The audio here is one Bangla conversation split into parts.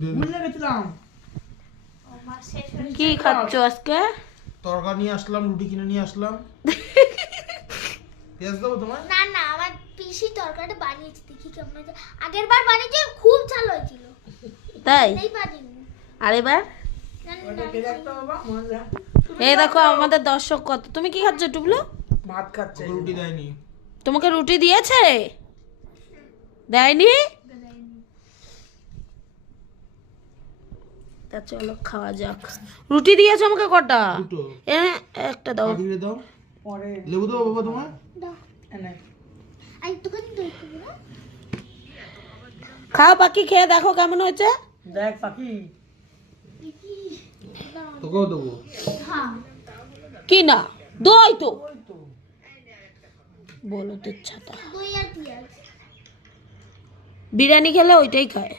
ভুলে গেছিলাম। কি খাচ্ছ আজকে? তরকারি নিয়ে আসলাম, রুটি কিনে নিয়ে আসলাম। পেঁয়াজ দেবো তোমার? না না, আমার পিসি তরকারিটা বানিয়েছে, দেখি কেমন হয়েছে। আগের বার বানিয়েছে, খুব ঝাল হয়েছিল। তাই? এই পারিনি। আর এবার ওটা কে দেখতো বাবা? মজা। এই দেখো আমাদের দর্শক কত। তুমি কি খাচ্ছ টুবলু? ভাত খাচ্ছে। ওকে রুটি দেয়নি। তোমাকে রুটি দিয়েছে? দেয়নি? তা চলো খাওয়া যাক। রুটি দিয়েছো আমাকে কটা? দুটো। একটা দাও। কাটিয়ে দাও। পরে লেবু দেবো বাবা তোমার? দাও। এনে। আর একটুখানি দই দেবো না? খাও পাখি, খেয়ে দেখো কেমন হয়েছে। দেখ পাখি। দাও। তোকেও দেবো। হ্যাঁ। কি না দই তো ওই তো। বলো তো ছাতা। দই আর পেঁয়াজ। বিরিয়ানি খেলে ওইটাই খায়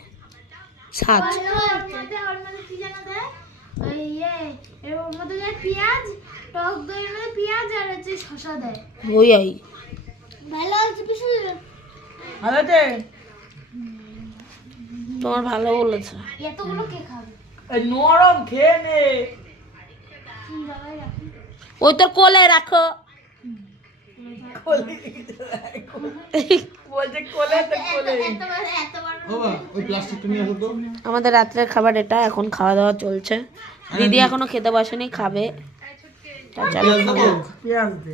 ছাদ। ওর মধ্যে কি জানো দেয়? ওই এর মধ্যে দেয় পেঁয়াজ, টক দইয়ের মধ্যে পেঁয়াজ আর হচ্ছে শসা দেয়। ওই আই ভালো হয়েছে পিসি। ভালো আছে? তোমার ভালো বলেছে। এতগুলো কে খাবে? এই নরম খেয়ে নে। কি জায়গায় রাখি? ওই তোর কোলে রাখো। বলছে কোলে তো কোলে। এতবার বাবা ওই প্লাস্টিকটা নিয়ে আসো তো। আমাদের রাত্রের খাবার এটা, এখন খাওয়া দাওয়া চলছে। দিদি এখনো খেতে বসেনি, খাবে। তা চলো পেঁয়াজ দেবো? পেঁয়াজ দে।